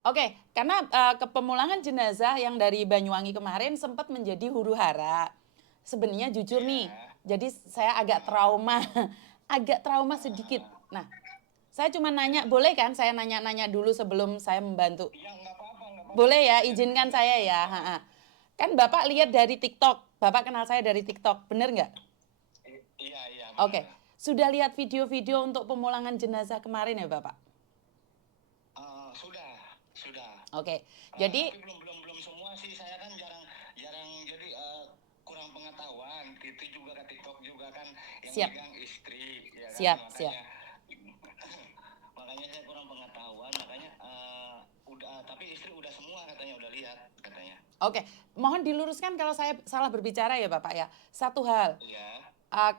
Oke, karena kepemulangan jenazah yang dari Banyuwangi kemarin sempat menjadi huru-hara. Sebenarnya jujur nih, Iya. jadi saya agak trauma, agak trauma sedikit. Ah, Nah, saya cuma nanya, iya. boleh kan saya nanya-nanya dulu sebelum saya membantu? Iya, nggak apa-apa, Boleh ya, boleh. izinkan saya ya. Ha -ha. Kan Bapak lihat Ah, dari TikTok, Bapak kenal saya dari TikTok, bener nggak? iya, iya, benar. Oke, sudah lihat video-video untuk pemulangan jenazah kemarin ya Bapak? Sudah. Oke, jadi Tapi belum belum belum semua sih. Saya kan jarang jarang jadi kurang pengetahuan. Itu juga ke TikTok juga kan yang siap, megang istri, ya kan. siap, siap. Makanya makanya saya kurang pengetahuan. Makanya udah, tapi istri udah semua katanya udah lihat katanya. Oke, mohon diluruskan kalau saya salah berbicara ya Bapak ya. Satu hal, Iya.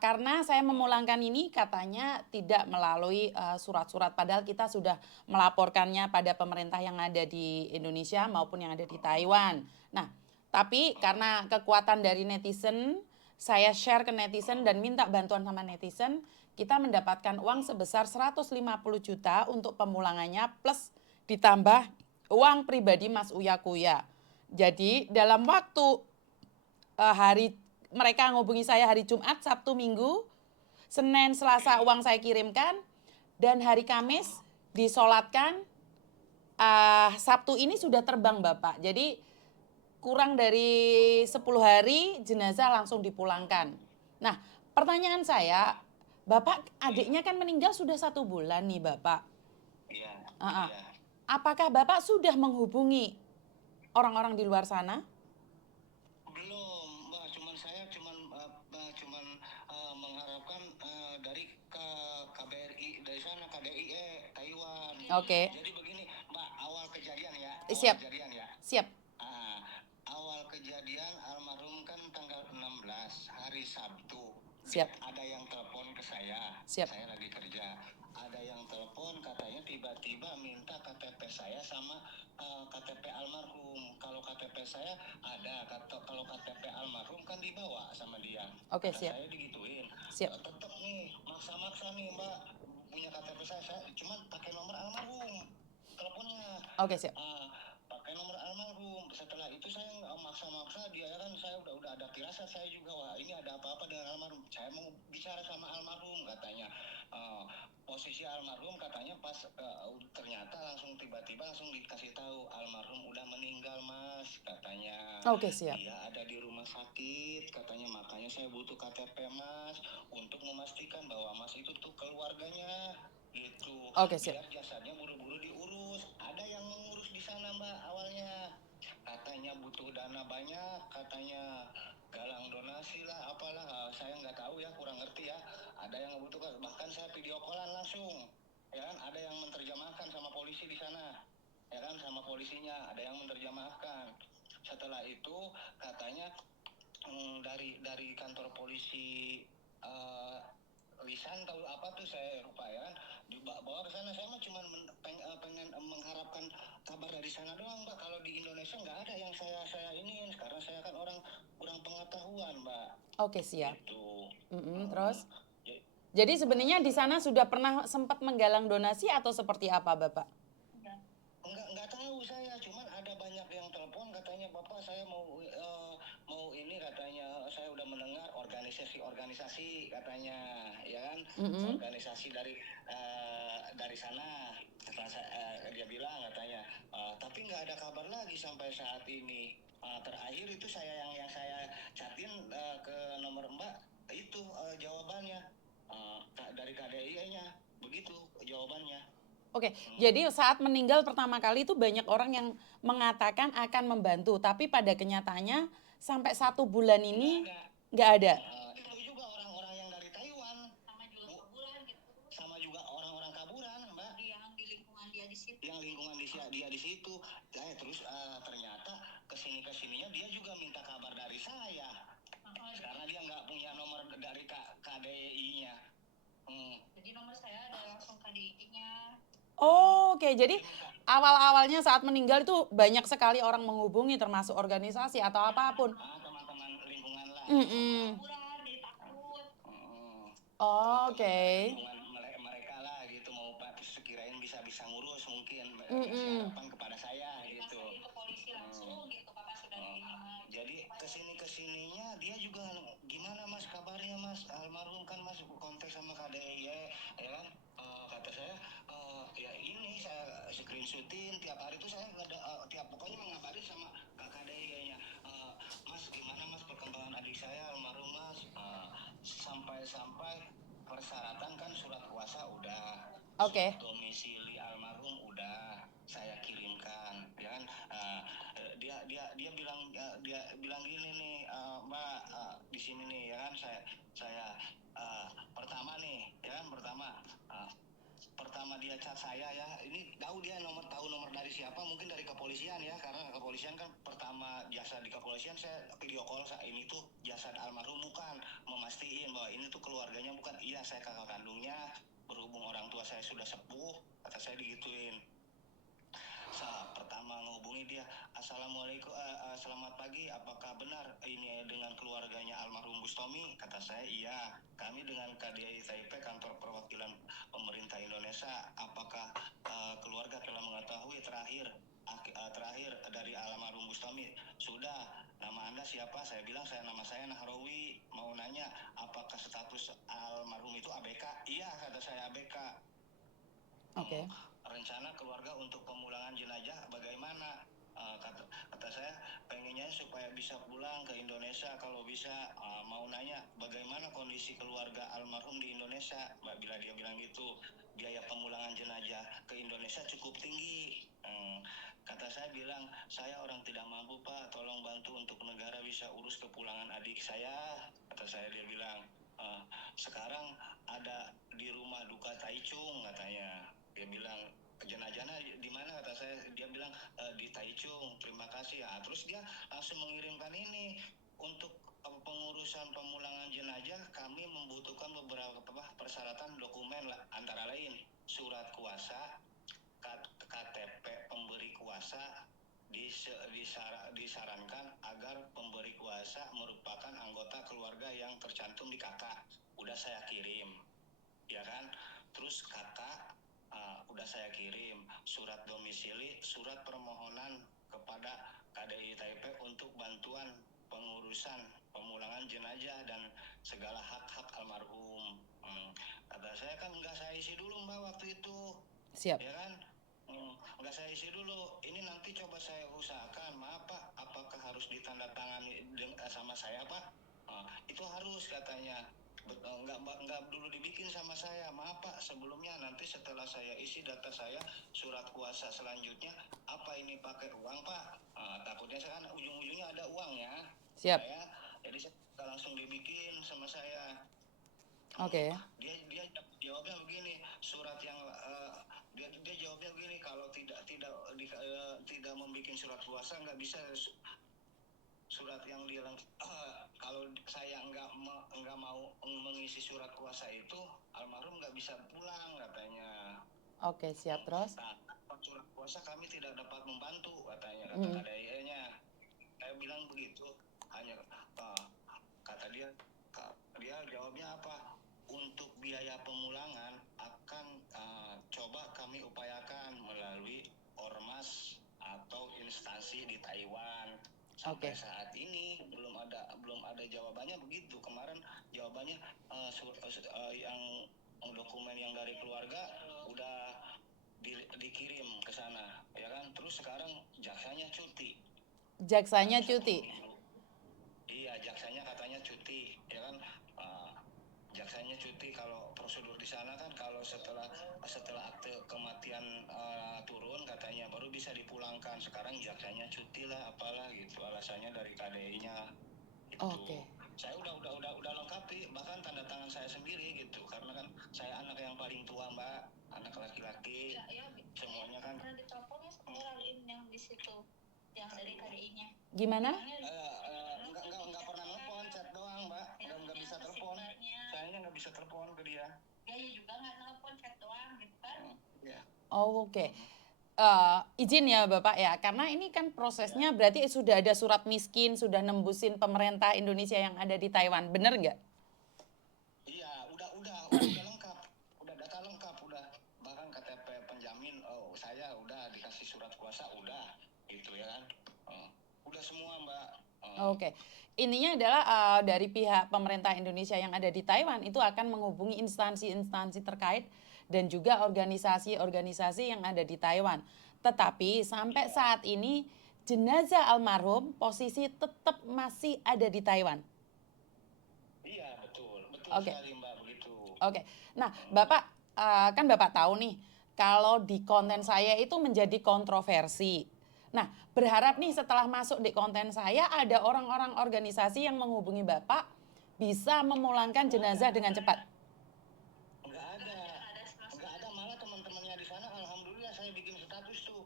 karena saya memulangkan ini katanya tidak melalui surat-surat, padahal kita sudah melaporkannya pada pemerintah yang ada di Indonesia maupun yang ada di Taiwan. Nah, tapi karena kekuatan dari netizen, saya share ke netizen dan minta bantuan sama netizen, kita mendapatkan uang sebesar 150 juta untuk pemulangannya plus ditambah uang pribadi Mas Uya Kuya. Jadi dalam waktu hari mereka ngubungi saya hari Jumat, Sabtu, Minggu, Senin, Selasa uang saya kirimkan, dan hari Kamis disolatkan. Sabtu ini sudah terbang Bapak. Jadi kurang dari 10 hari jenazah langsung dipulangkan. Nah, pertanyaan saya, Bapak Iya. adiknya kan meninggal sudah 1 bulan nih Bapak. Iya. Uh-uh. Iya. Apakah Bapak sudah menghubungi orang-orang di luar sana? Belum, Mbak. Cuman saya mengharapkan dari KBRI dari sana, KDI Taiwan. Oke. Jadi begini, Mbak, awal kejadian ya, Siap. Siap. Ah, awal kejadian almarhum kan tanggal 16 hari Sabtu. Siap. Ada yang telepon ke Siap. saya lagi kerja. Ada yang telepon katanya tiba-tiba minta KTP saya sama KTP almarhum. Kalau KTP saya ada, kalau KTP almarhum kan dibawa sama dia. Oke, Kata siap. saya digituin. Siap. Tetap nih, maksa-maksa nih Mbak, punya KTP saya cuman pakai nomor almarhum teleponnya. Oke, siap. Pakai nomor almarhum. Setelah itu saya nggak maksa-maksa dia, kan saya udah ada firasat saya juga, wah ini ada apa-apa dengan almarhum, saya mau bicara sama almarhum katanya. Posisi almarhum katanya pas ternyata langsung tiba-tiba langsung dikasih tahu almarhum udah meninggal Mas katanya. Oke, siap. Dia ada di rumah sakit katanya, makanya saya butuh KTP Mas untuk memastikan bahwa Mas itu tuh keluarganya gitu, Oke, siap. biar jasadnya buru-buru diurus. Ada yang mengurus di sana Mbak awalnya, katanya butuh dana banyak, katanya galang donasi lah apalah. Saya nggak tahu ya, kurang ngerti ya. Ada yang membutuhkan, bahkan saya video callan langsung, ya kan, ada yang menerjemahkan sama polisi di sana, ya kan, sama polisinya ada yang menerjemahkan. Setelah itu katanya dari kantor polisi lisan tahu apa tuh saya lupa, ya kan, dibawa ke sana. Saya mah cuma pengen mengharapkan kabar dari sana doang Mbak. Kalau di Indonesia nggak ada yang saya ini, karena saya kan orang kurang pengetahuan Mbak. Oke, siap. Itu Terus? ya, Jadi sebenarnya di setelah sana sudah pernah sempat menggalang donasi atau seperti apa, Bapak? nggak tahu saya, cuman ada banyak yang telepon katanya, Bapak saya mau ini, katanya saya udah mendengar organisasi katanya, ya kan, organisasi dari sana. Dia bilang katanya, tapi nggak ada kabar lagi sampai saat ini. Terakhir itu yang saya chatin ke nomor Mbak itu jawabannya dari KDI-nya begitu jawabannya. Oke, jadi saat meninggal pertama kali itu banyak orang yang mengatakan akan membantu, tapi pada kenyataannya sampai 1 bulan ini Nggak ada. nggak ada. Itu juga orang-orang yang dari Taiwan. Sama juga kaburan gitu. Sama juga orang-orang kaburan, Mbak. Yang di lingkungan dia di situ. Yang lingkungan dia di situ. Terus ternyata kesininya dia juga minta kabar dari saya. Karena dia nggak punya nomor dari KDI-nya. Jadi nomor saya ada langsung KDI-nya. Oke, jadi awal-awalnya saat meninggal itu banyak sekali orang menghubungi termasuk organisasi atau apapun. Teman-teman lingkungan lah. Mm-mm. Kaburan, jadi takut. Oke. Lingkungan mereka lah gitu, mau sekirain bisa ngurus mungkin, ngasih harapan kepada saya kesininya dia juga gimana mas kabarnya mas almarhum kan mas kontak sama KDI ya kan. Kata saya ya ini saya screenshotin tiap hari tuh saya tiap pokoknya mengabarin sama KDI nya. Mas gimana mas perkembangan adik saya almarhum mas. Sampai persyaratan kan surat kuasa udah, Oke. surat domisili almarhum udah saya kirimkan, ya kan. Dia bilang dia bilang gini nih, Mbak, di sini nih ya kan saya pertama nih ya kan pertama dia chat saya ya, ini tahu dia tahu nomor dari siapa, mungkin dari kepolisian ya, karena kepolisian kan pertama jasa di kepolisian saya video call ini tuh jasad almarhum bukan, memastikan bahwa ini tuh keluarganya bukan, iya saya kakak kandungnya, berhubung orang tua saya sudah sepuh, kata saya digituin. Pertama menghubungi dia, assalamualaikum, selamat pagi, apakah benar ini dengan keluarganya almarhum Bustomi? Kata saya iya, kami dengan KDI Taipei kantor perwakilan pemerintah Indonesia, apakah keluarga telah mengetahui terakhir dari almarhum Bustomi? Sudah. Nama anda siapa? Saya bilang nama saya Nahrawi, mau nanya apakah status almarhum itu ABK? Iya, kata saya ABK. Oke. Rencana keluarga untuk pemulangan jenazah bagaimana? Kata saya pengennya supaya bisa pulang ke Indonesia kalau bisa. Mau nanya bagaimana kondisi keluarga almarhum di Indonesia. Bila dia bilang gitu, biaya pemulangan jenazah ke Indonesia cukup tinggi. Kata saya bilang, saya orang tidak mampu Pak, tolong bantu untuk negara bisa urus kepulangan adik saya. Kata saya, dia bilang, sekarang ada di rumah duka Taichung katanya. Dia bilang jenazahnya di mana, kata saya. Dia bilang di Taichung, terima kasih ya. Terus dia langsung mengirimkan ini untuk pengurusan pemulangan jenazah. Kami membutuhkan beberapa persyaratan dokumen lah, antara lain surat kuasa, KTP pemberi kuasa. Disarankan agar pemberi kuasa merupakan anggota keluarga yang tercantum di kakak. Udah saya kirim, ya kan. Terus kakak udah saya kirim surat domisili, surat permohonan kepada KDI Taipei untuk bantuan pengurusan pemulangan jenazah dan segala hak-hak almarhum. Kata saya kan nggak saya isi dulu Mbak waktu itu. Siap. Ya kan? Nggak saya isi dulu. Ini nanti coba saya usahakan. Maaf Pak, apakah harus ditandatangani sama saya Pak? Itu harus katanya. Nggak dulu dibikin sama saya. Maaf Pak, sebelumnya nanti setelah saya isi data saya, surat kuasa selanjutnya, apa ini pakai uang Pak? Takutnya saya kan ujung-ujungnya ada uangnya. Siap. Ya, jadi saya langsung dibikin sama saya. Oke. Dia jawabnya begini, surat yang dia jawabnya begini, kalau tidak membuat surat kuasa nggak bisa. Surat yang dia kalau saya nggak mau mengisi surat kuasa itu, almarhum nggak bisa pulang katanya. Oke, siap. Terus Surat kuasa kami tidak dapat membantu katanya, kata KDI-nya. Saya bilang begitu, hanya kata dia jawabnya apa, untuk biaya pemulangan akan coba kami upayakan melalui ormas atau instansi di Taiwan. Sampai saat ini belum ada jawabannya begitu. Kemarin jawabannya yang dokumen yang dari keluarga udah dikirim ke sana, ya kan. Terus sekarang jaksanya cuti. Iya, jaksanya katanya cuti, ya kan. Jaksanya cuti. Kalau prosedur di sana kan kalau setelah akte kematian turun katanya baru bisa dipulangkan. Sekarang jaksanya cuti lah, apalah gitu alasannya dari KDI-nya. Itu. Saya udah lengkapi, bahkan tanda tangan saya sendiri gitu, karena kan saya anak yang paling tua Mbak, anak laki-laki. Ya, semuanya kan. Pernah ditelepon ya sebenarnya yang di situ, yang dari KDI-nya. Gimana? Nggak pernah telepon, chat doang Mbak, nggak bisa telepon. Sayangnya nggak bisa telepon ke dia. Ya juga nggak telepon, chat doang gitu kan. Ya. Oke. Izin ya Bapak ya, karena ini kan prosesnya berarti sudah ada surat miskin, sudah nembusin pemerintah Indonesia yang ada di Taiwan, bener nggak? Iya, udah lengkap, udah data lengkap, udah bahkan KTP penjamin, saya udah dikasih surat kuasa, udah gitu ya kan, udah semua Mbak. Oke. Ininya adalah dari pihak pemerintah Indonesia yang ada di Taiwan itu akan menghubungi instansi-instansi terkait dan juga organisasi-organisasi yang ada di Taiwan. Tetapi sampai saat ini jenazah almarhum posisi tetap masih ada di Taiwan. Iya, betul. Betul Oke. sekali Mbak, begitu. Oke. Nah, Bapak kan Bapak tahu nih kalau di konten saya itu menjadi kontroversi. Nah, berharap nih setelah masuk di konten saya ada orang-orang organisasi yang menghubungi Bapak bisa memulangkan jenazah dengan cepat. Nggak ada. Nggak ada, malah teman-temannya di sana alhamdulillah saya bikin status tuh.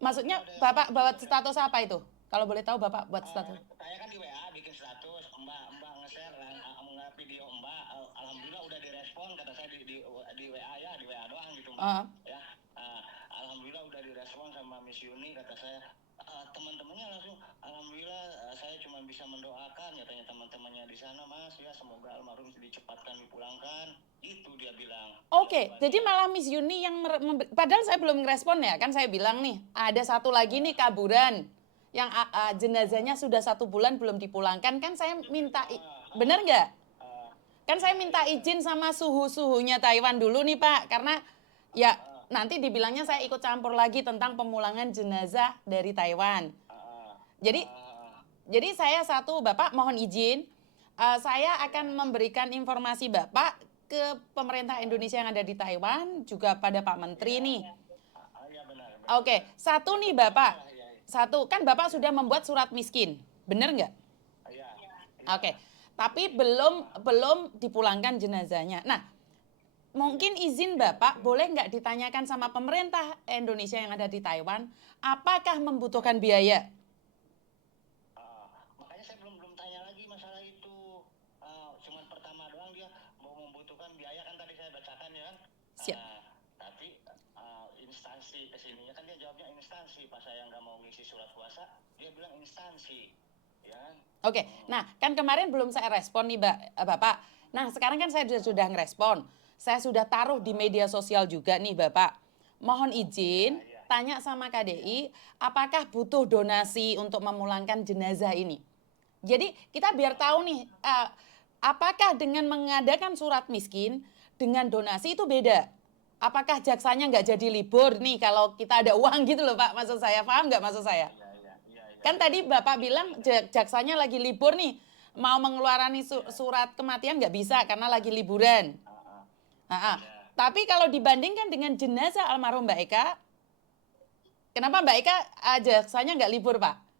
Maksudnya Ada yang Bapak buat status apa itu? Kalau boleh tahu Bapak buat status. saya kan di WA bikin status, Mbak nge-share video Mbak, alhamdulillah udah direspon kata saya di WA ya, di WA doang gitu Mbak. Uh, Ya, alhamdulillah udah direspon sama Miss Yuni kata saya. Teman-temannya langsung alhamdulillah, saya cuma bisa mendoakan katanya teman-temannya di sana Mas ya, semoga almarhum dicepatkan dipulangkan. Itu dia bilang. Oke, jadi malah Miss Yuni yang padahal saya belum ngerespon ya, kan saya bilang nih ada satu lagi nih kaburan yang jenazahnya sudah 1 bulan belum dipulangkan, kan saya minta bener nggak? Kan saya minta izin sama suhunya Taiwan dulu nih Pak, karena ya nanti dibilangnya saya ikut campur lagi tentang pemulangan jenazah dari Taiwan. Jadi saya Bapak mohon izin, saya akan memberikan informasi Bapak ke pemerintah Indonesia yang ada di Taiwan, juga pada Pak Menteri nih. Iya benar. Oke, satu nih Bapak, satu kan Bapak sudah membuat surat miskin, bener nggak? Iya. Oke, tapi belum dipulangkan jenazahnya. Nah, mungkin izin Bapak boleh nggak ditanyakan sama pemerintah Indonesia yang ada di Taiwan, apakah membutuhkan biaya? Makanya saya belum tanya lagi masalah itu. Cuman pertama doang dia mau membutuhkan biaya kan tadi saya bacakan ya kan. Siap. Tapi instansi kesininya kan dia jawabnya instansi. Pas saya nggak mau ngisi surat kuasa, dia bilang instansi. Ya kan? Oke, nah kan kemarin belum saya respon nih Bapak. Nah sekarang kan saya sudah ngerespon. Saya sudah taruh di media sosial juga nih Bapak. Mohon izin tanya sama KDI apakah butuh donasi untuk memulangkan jenazah ini. Jadi kita biar tahu nih apakah dengan mengadakan surat miskin dengan donasi itu beda. Apakah jaksanya nggak jadi libur nih kalau kita ada uang gitu loh Pak, maksud saya, paham nggak maksud saya? Kan tadi Bapak bilang jaksanya lagi libur nih, mau mengeluarkan surat kematian nggak bisa karena lagi liburan. Tapi kalau dibandingkan dengan jenazah almarhum Mbak Eka, kenapa Mbak Eka jaksanya nggak libur Pak?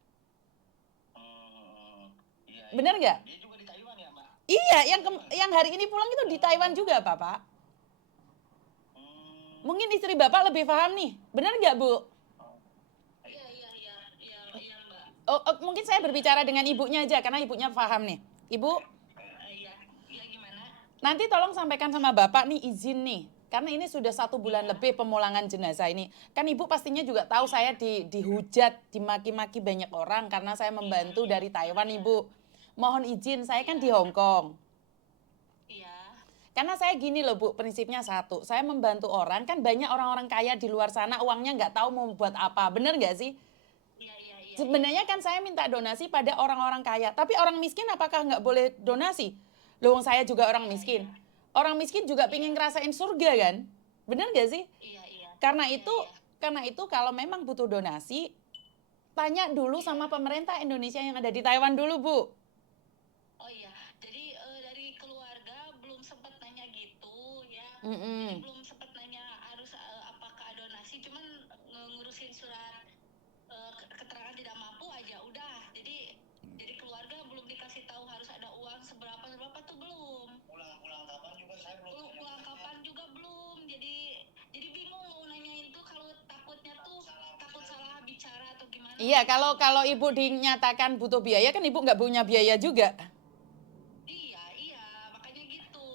Bener nggak? Dia juga di Taiwan ya Mbak? Iya, yang hari ini pulang itu di Taiwan juga Bapak. Mungkin istri Bapak lebih paham nih, bener nggak Bu? Iya, Mbak. Mungkin saya berbicara dengan ibunya aja karena ibunya paham nih. Ibu, Iya, gimana? nanti tolong sampaikan sama Bapak nih izin nih. Karena ini sudah 1 bulan lebih pemulangan jenazah ini. Kan Ibu pastinya juga tahu saya dihujat, dimaki-maki banyak orang karena saya membantu dari Taiwan Ibu. Mohon izin, saya kan di Hong Kong. Iya. Karena saya gini loh Bu, prinsipnya satu. Saya membantu orang, kan banyak orang-orang kaya di luar sana uangnya nggak tahu mau buat apa. Bener nggak sih? Iya. Sebenarnya kan saya minta donasi pada orang-orang kaya. Tapi orang miskin apakah nggak boleh donasi? Loh saya juga orang miskin. Orang miskin juga pengen ngerasain surga kan? Bener nggak sih? Iya. Karena itu kalau memang butuh donasi, tanya dulu sama pemerintah Indonesia yang ada di Taiwan dulu Bu. Oh iya, jadi dari keluarga belum sempat nanya gitu ya. Mm-mm. Jadi belum sempat nanya harus apakah donasi, cuman ngurusin surat keterangan tidak mampu aja udah. Jadi keluarga belum dikasih tahu harus ada uang seberapa tuh belum. Pulang kapan juga saya belum. Pulang kapan juga belum. Jadi bingung mau nanyain tuh kalau takutnya tuh takut salah bicara atau gimana. Iya, kalau Ibu dinyatakan butuh biaya kan Ibu nggak punya biaya juga. Iya, makanya gitu.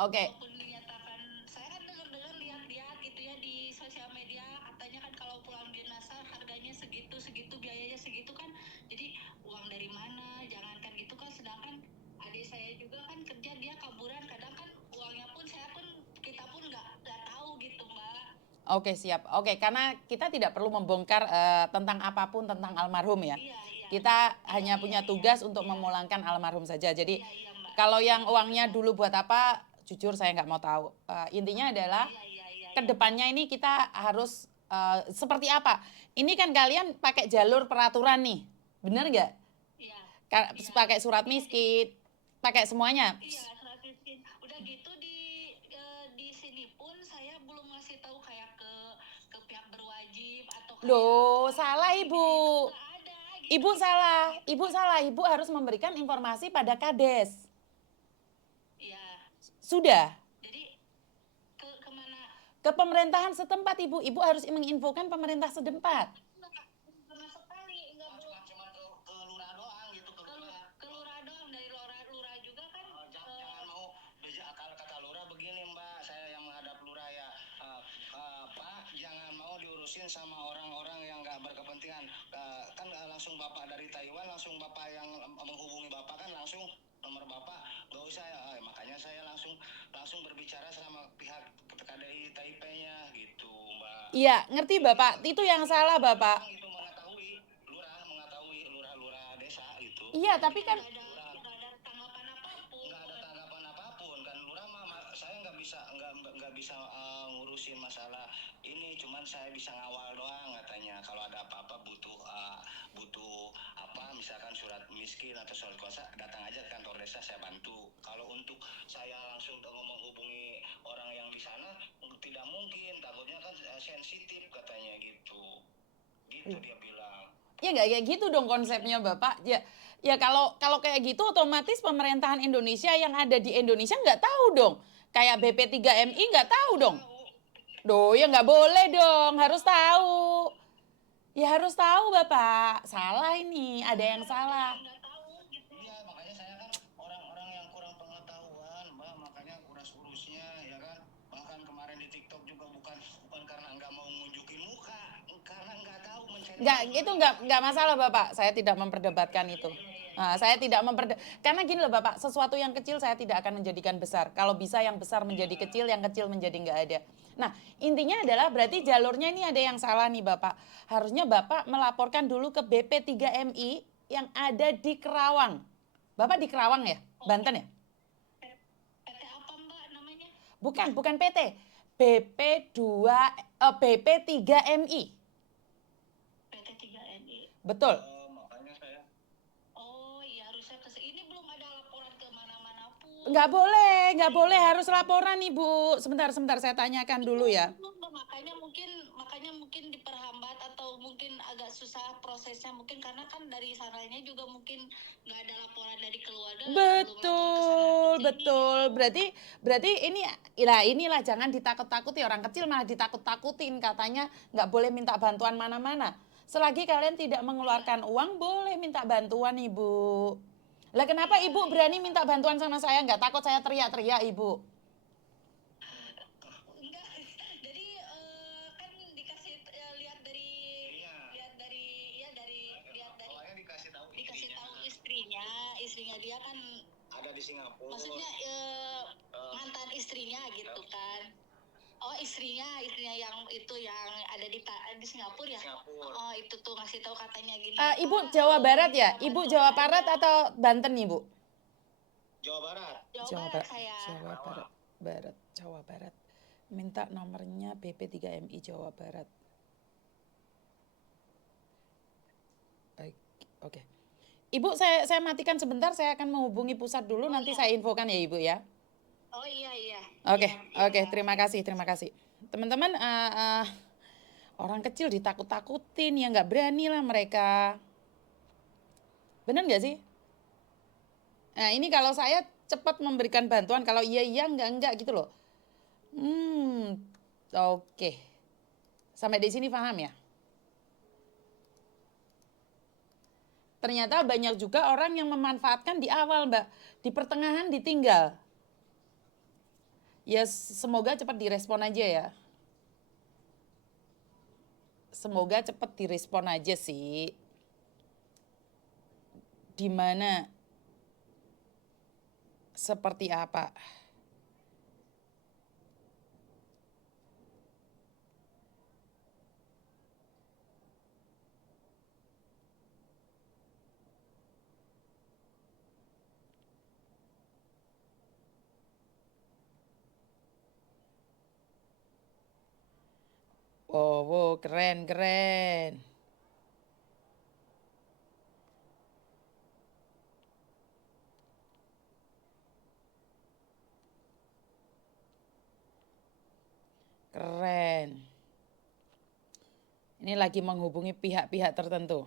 Oke. Walaupun dinyatakan, saya kan dengar lihat-lihat gitu ya di sosial media, katanya kan kalau pulang jenazah harganya segitu, biayanya segitu kan. Jadi uang dari mana? Jangankan gitu kan, sedangkan adik saya juga kan kerja, dia kaburan, kadang kan uangnya pun kita pun nggak tahu gitu Mbak. Oke, siap. Oke, karena kita tidak perlu membongkar tentang apapun tentang almarhum ya. Iya. Kita hanya Iya, punya iya, tugas untuk iya. memulangkan almarhum saja. Jadi Iya, iya, Mbak. kalau yang uangnya dulu buat apa, jujur saya nggak mau tahu. Intinya adalah Iya, iya, iya, iya. kedepannya ini kita harus seperti apa? Ini kan kalian pakai jalur peraturan nih, bener nggak? Iya, iya. Pakai surat Iya, jadi miskin, pakai semuanya. iya, surat miskin. Udah gitu di sini pun saya belum ngasih tahu kayak ke pihak berwajib atau kayak Loh, orang salah penting ibu. itu nggak ada gitu Ibu gitu salah, gitu ibu Mbak. salah. Ibu harus memberikan informasi pada Kades. Iya. Sudah. Jadi kemana? Ke pemerintahan setempat ibu. Ibu harus menginfokan pemerintah setempat. Enggak, sama sekali enggak belum. Cuma ke lurah doang gitu, ke lurah. Ke lurah doang, dari lurah juga kan. Jangan mau kalau kata lurah begini Mbak, saya yang menghadap lurah ya, Pak jangan mau diurusin sama orang-orang yang nggak berkepentingan. Kan langsung Bapak dari Taiwan, langsung Bapak yang menghubungi Bapak kan langsung nomor Bapak nggak usah ya. Makanya saya langsung berbicara sama pihak KDI Taipei-nya gitu Mbak. Iya, ngerti Bapak. Itu yang salah Bapak. Itu mengetahui lurah-lurah desa gitu. Iya, tapi kan Nggak ada tanggapan apapun. Nggak ada tanggapan apapun kan lurah saya nggak bisa ngurusin masalah ini, cuman saya bisa ngawal doang katanya. Kalau ada apa-apa butuh apa misalkan surat miskin atau surat kuasa, datang aja ke kantor desa, saya bantu. Kalau untuk saya langsung menghubungi orang yang di sana tidak mungkin, takutnya kan sensitif katanya gitu dia bilang. ya nggak kayak gitu dong konsepnya Bapak. Ya kalau kayak gitu otomatis pemerintahan Indonesia yang ada di Indonesia nggak tahu dong. Kayak BP3MI nggak tahu dong. Doh, ya nggak boleh dong, harus tahu. Ya harus tahu Bapak. Salah ini, ada yang salah. Nggak tahu gitu. Iya, makanya saya kan orang-orang yang kurang pengetahuan, Mbak, makanya urus-urusnya ya kan. Bahkan kemarin di TikTok juga bukan karena nggak mau nunjukin muka, karena nggak tahu mencari. Nggak, itu nggak masalah Bapak. Saya tidak memperdebatkan itu. Nah, saya tidak karena gini loh Bapak, sesuatu yang kecil saya tidak akan menjadikan besar. Kalau bisa yang besar menjadi kecil, yang kecil menjadi nggak ada. Nah, intinya adalah berarti jalurnya ini ada yang salah nih Bapak. Harusnya Bapak melaporkan dulu ke BP3MI yang ada di Kerawang. Bapak di Kerawang ya? Banten ya? PT apa Mbak namanya? Bukan PT. BP3MI. PT3NI. Betul. Makanya saya Oh iya, harusnya ini belum ada laporan ke mana-mana pun. Nggak boleh harus laporan Ibu. Sebentar saya tanyakan dulu ya. Makanya mungkin diperhambat atau mungkin agak susah prosesnya mungkin karena kan dari sananya juga mungkin nggak ada laporan dari keluarga. Betul. Berarti inilah jangan ditakut-takuti, orang kecil malah ditakut-takutin katanya nggak boleh minta bantuan mana-mana. Selagi kalian tidak mengeluarkan uang boleh minta bantuan Ibu. Lah kenapa Ibu berani minta bantuan sama saya? Nggak takut saya teriak-teriak Ibu? Enggak, jadi kan dikasih lihat dari dikasih tahu istrinya dia kan ada di Singapura. maksudnya mantan istrinya gitu kan. Oh istrinya yang itu yang ada di Singapura ya. Oh itu tuh ngasih tahu katanya gini. Ibu Jawa Barat ya? Ibu Jawa Barat atau Banten Ibu? Jawa Barat. Jawa Barat saya. Jawa Barat. Minta nomornya BP3MI Jawa Barat. Oke. Ibu saya matikan sebentar, saya akan menghubungi pusat dulu, nanti saya infokan ya Ibu ya. Oh iya. Oke, terima kasih. Teman-teman, orang kecil ditakut-takutin ya nggak berani lah mereka. Bener nggak sih? Nah ini kalau saya cepat memberikan bantuan, kalau iya enggak gitu loh. Oke. Sampai di sini paham ya? Ternyata banyak juga orang yang memanfaatkan di awal Mbak, di pertengahan ditinggal. Ya semoga cepat direspon aja ya. Semoga cepat direspon aja sih. Di mana seperti apa? Oh, wow, keren, keren. Keren. Ini lagi menghubungi pihak-pihak tertentu.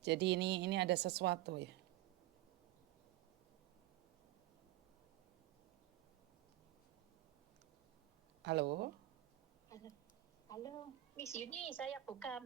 Jadi ini ada sesuatu ya. Halo? Halo, Miss Yuni, saya buka